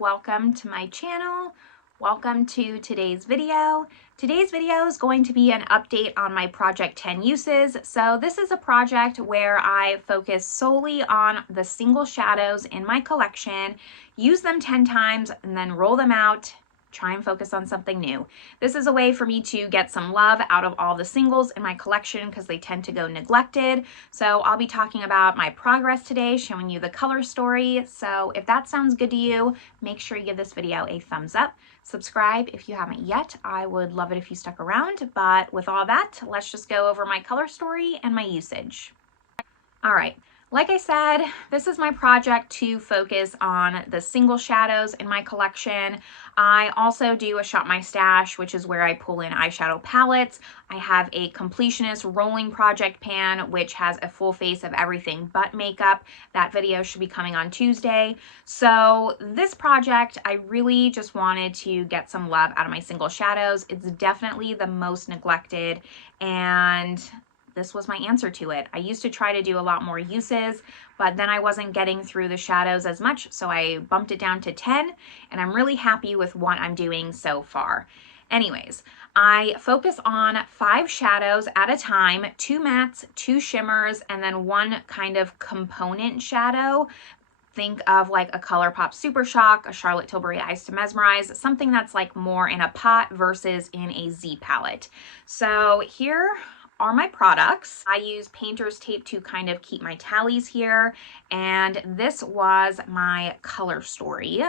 welcome to my channel. Welcome to today's video. Today's video is going to be an update on my Project 10 uses. So this is a project where I focus solely on the single shadows in my collection, use them 10 times, and then roll them out, try and focus on something new. This is a way for me to get some love out of all the singles in my collection because they tend to go neglected. So I'll be talking about my progress today, showing you the color story. So if that sounds good to you, make sure you give this video a thumbs up. Subscribe if you haven't yet. I would love it if you stuck around. But with all that, let's just go over my color story and my usage. All right. Like I said, this is my project to focus on the single shadows in my collection. I also do a Shop My Stash, which is where I pull in eyeshadow palettes. I have a completionist rolling project pan, which has a full face of everything but makeup. That video should be coming on Tuesday. So this project, I really just wanted to get some love out of my single shadows. It's definitely the most neglected, and this was my answer to it. I used to try to do a lot more uses, but then I wasn't getting through the shadows as much, so I bumped it down to 10, and I'm really happy with what I'm doing so far. Anyways, I focus on 5 shadows at a time, 2 mattes, 2 shimmers, and then 1 kind of component shadow. Think of like a ColourPop Super Shock, a Charlotte Tilbury Eyes to Mesmerize, something that's like more in a pot versus in a Z palette. So here are my products. I use painter's tape to kind of keep my tallies here, and this was my color story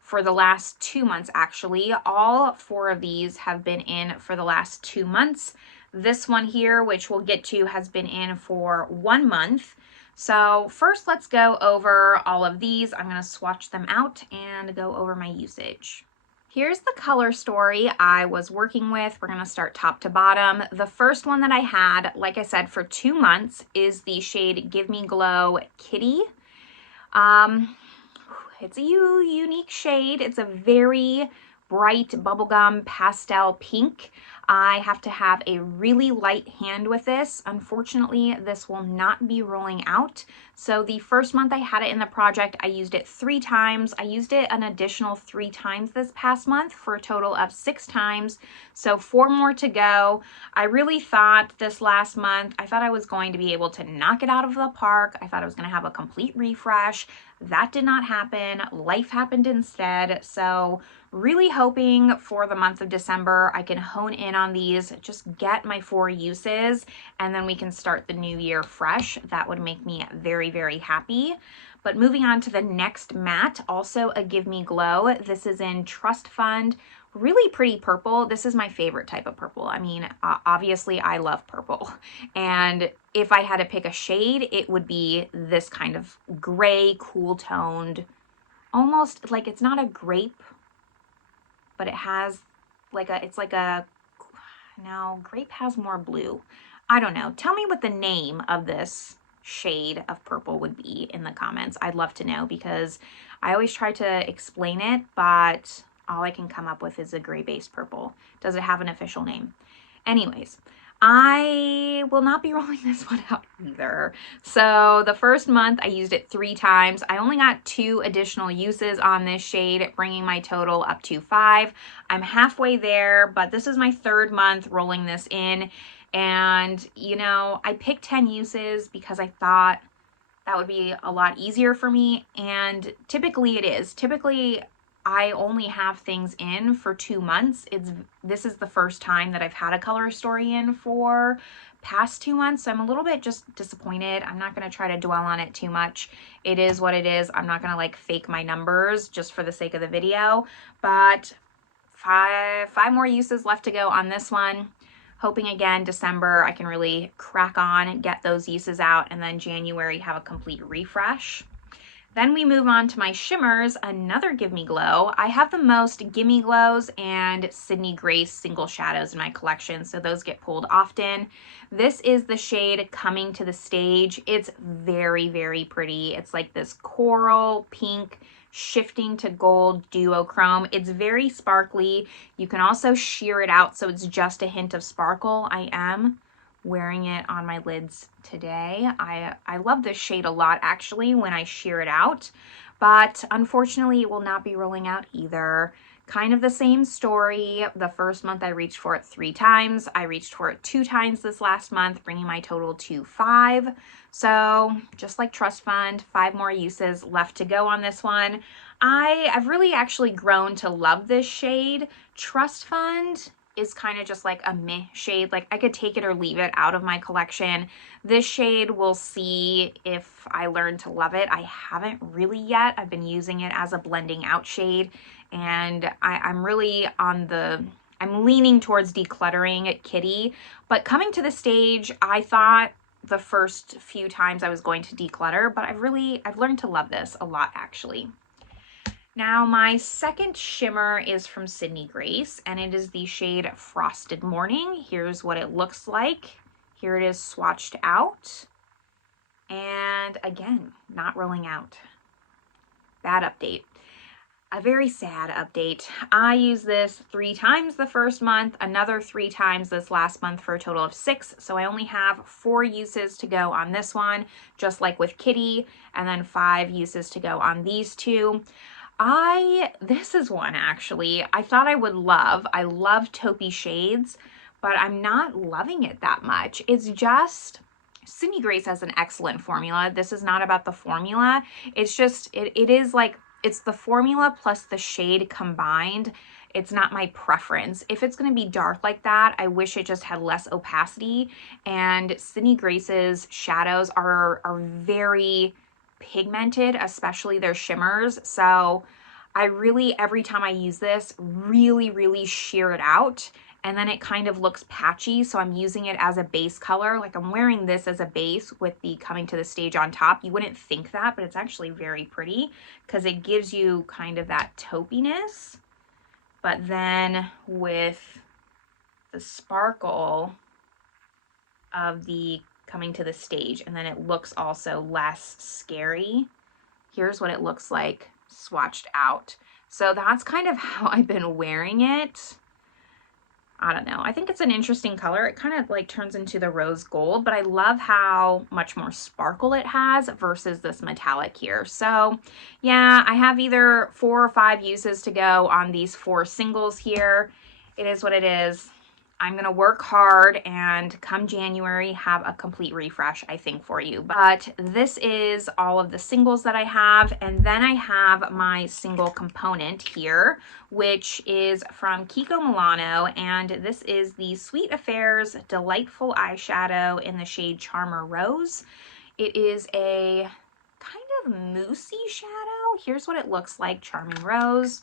for the last 2 months. Actually, all 4 of these have been in for the last 2 months. This one here, which we'll get to, has been in for 1 month. So first, let's go over all of these. I'm going to swatch them out and go over my usage. Here's the color story I was working with. We're going to start top to bottom. The first one that I had, like I said, for 2 months is the shade Give Me Glow Kitty. It's a unique shade. It's a very bright bubblegum pastel pink. I have to have a really light hand with this. Unfortunately, this will not be rolling out. So the first month I had it in the project, I used it 3 times. I used it an additional 3 times this past month for a total of 6 times. So 4 more to go. I really thought this last month, I thought I was going to be able to knock it out of the park. I thought I was going to have a complete refresh. That did not happen. Life happened instead. So really hoping for the month of December I can hone in on these, just get my 4 uses, and then we can start the new year fresh. That would make me very, very happy. But moving on to the next matte, also a Give Me Glow. This is in Trust Fund. Really pretty purple. This is my favorite type of purple. I mean, obviously I love purple. And if I had to pick a shade, it would be this kind of gray, cool toned, almost like it's not a grape, but it has like a, it's like a, no, grape has more blue. I don't know. Tell me what the name of this shade of purple would be in the comments. I'd love to know because I always try to explain it, but all I can come up with is a gray-based purple. Does it have an official name? Anyways, I will not be rolling this one out either. So the first month I used it 3 times. I only got 2 additional uses on this shade, bringing my total up to 5. I'm halfway there, but this is my 3rd month rolling this in. And, you know, I picked 10 uses because I thought that would be a lot easier for me. And typically it is. Typically, I only have things in for 2 months. This is the first time that I've had a color story in for past 2 months. So I'm a little bit just disappointed. I'm not going to try to dwell on it too much. It is what it is. I'm not going to like fake my numbers just for the sake of the video, but five more uses left to go on this one. Hoping again, December, I can really crack on and get those uses out, and then January have a complete refresh. Then we move on to my shimmers, another Give Me Glow. I have the most Gimme Glows and Sydney Grace single shadows in my collection, so those get pulled often. This is the shade Coming to the Stage. It's very, very pretty. It's like this coral pink shifting to gold duochrome. It's very sparkly. You can also sheer it out so it's just a hint of sparkle. I am wearing it on my lids today. I love this shade a lot actually when I sheer it out, but unfortunately it will not be rolling out either. Kind of the same story. The first month I reached for it 3 times. I reached for it 2 times this last month, bringing my total to 5. So just like Trust Fund, 5 more uses left to go on this one. I've really actually grown to love this shade. Trust Fund is kind of just like a meh shade. Like I could take it or leave it out of my collection. This shade, we'll see if I learn to love it. I haven't really yet. I've been using it as a blending out shade, and I'm really on I'm leaning towards decluttering Kitty, but coming to the stage, I thought the first few times I was going to declutter, but I've learned to love this a lot actually. Now my second shimmer is from Sydney Grace, and it is the shade Frosted Morning. Here's what it looks like. Here it is swatched out. And again, not rolling out. Bad update. A very sad update. I used this 3 times the first month, another 3 times this last month for a total of 6. So I only have 4 uses to go on this one, just like with Kitty, and then 5 uses to go on these 2. This is one actually I thought I would love. I love taupey shades, but I'm not loving it that much. It's just, Sydney Grace has an excellent formula. This is not about the formula. It's just, it is like, it's the formula plus the shade combined. It's not my preference. If it's going to be dark like that, I wish it just had less opacity. And Sydney Grace's shadows are very pigmented, especially their shimmers. So I really, every time I use this, really sheer it out, and then it kind of looks patchy. So I'm using it as a base color. Like I'm wearing this as a base with the Coming to the Stage on top. You wouldn't think that, but it's actually very pretty because it gives you kind of that taupiness, but then with the sparkle of the Coming to the Stage, and then it looks also less scary. Here's what it looks like swatched out. So that's kind of how I've been wearing it. I don't know. I think it's an interesting color. It kind of like turns into the rose gold, but I love how much more sparkle it has versus this metallic here. So yeah, I have either 4 or 5 uses to go on these 4 singles here. It is what it is. I'm going to work hard and come January have a complete refresh, I think, for you. But this is all of the singles that I have. And then I have my single component here, which is from Kiko Milano. And this is the Sweet Affairs Delightful Eyeshadow in the shade Charmer Rose. It is a kind of moussey shadow. Here's what it looks like, Charming Rose.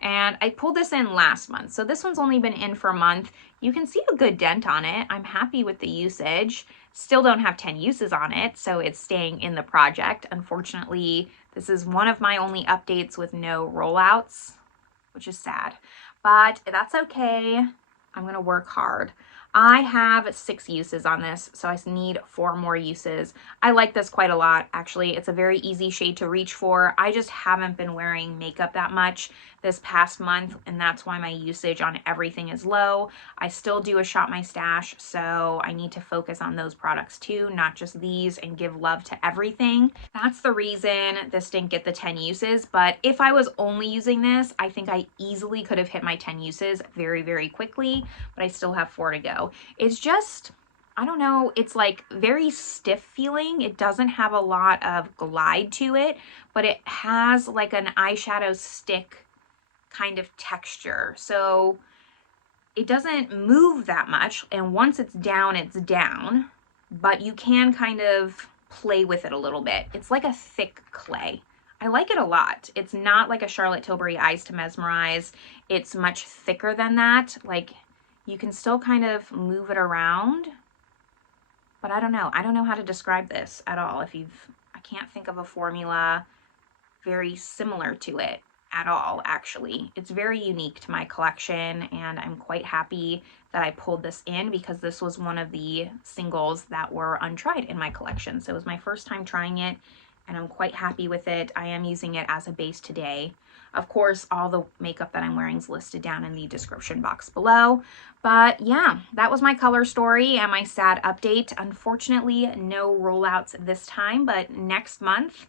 And I pulled this in last month, so this one's only been in for a month. You can see a good dent on it. I'm happy with the usage. Still don't have 10 uses on it, so it's staying in the project. Unfortunately, this is one of my only updates with no rollouts, which is sad, but that's okay. I'm gonna work hard. I have 6 uses on this, so I need 4 more uses. I like this quite a lot, actually. It's a very easy shade to reach for. I just haven't been wearing makeup that much this past month, and that's why my usage on everything is low. I still do a Shop My Stash, so I need to focus on those products too, not just these, and give love to everything. That's the reason this didn't get the 10 uses, but if I was only using this, I think I easily could have hit my 10 uses very quickly, but I still have 4 to go. It's just, I don't know, it's like very stiff feeling. It doesn't have a lot of glide to it, but it has like an eyeshadow stick kind of texture. So it doesn't move that much, and once it's down, but you can kind of play with it a little bit. It's like a thick clay. I like it a lot. It's not like a Charlotte Tilbury Eyes to Mesmerize. It's much thicker than that. Like, you can still kind of move it around, but I don't know. I don't know how to describe this at all. I can't think of a formula very similar to it at all, actually. It's very unique to my collection, and I'm quite happy that I pulled this in because this was one of the singles that were untried in my collection. So it was my first time trying it, and I'm quite happy with it. I am using it as a base today. Of course, all the makeup that I'm wearing is listed down in the description box below. But yeah, that was my color story and my sad update. Unfortunately, no rollouts this time, but next month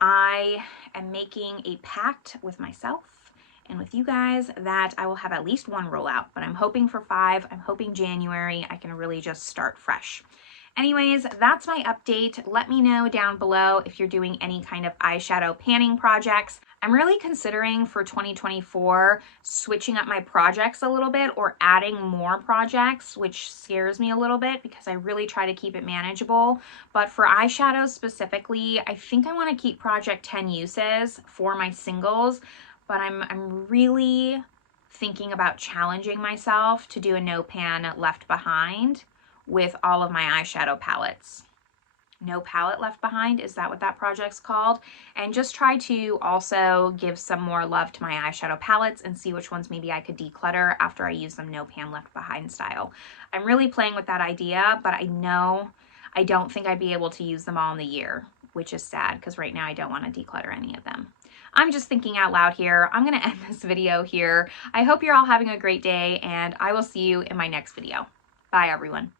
I am making a pact with myself and with you guys that I will have at least one rollout, but I'm hoping for 5. I'm hoping January I can really just start fresh. Anyways, that's my update. Let me know down below if you're doing any kind of eyeshadow panning projects. I'm really considering for 2024 switching up my projects a little bit or adding more projects, which scares me a little bit because I really try to keep it manageable. But for eyeshadows specifically, I think I want to keep project 10 uses for my singles, but I'm really thinking about challenging myself to do a no pan left behind with all of my eyeshadow palettes. No palette left behind, is that what that project's called? And just try to also give some more love to my eyeshadow palettes and see which ones maybe I could declutter after I use them no pan left behind style. I'm really playing with that idea, but I know I don't think I'd be able to use them all in the year, which is sad because right now I don't want to declutter any of them. I'm just thinking out loud here. I'm going to end this video here. I hope you're all having a great day, and I will see you in my next video. Bye, everyone.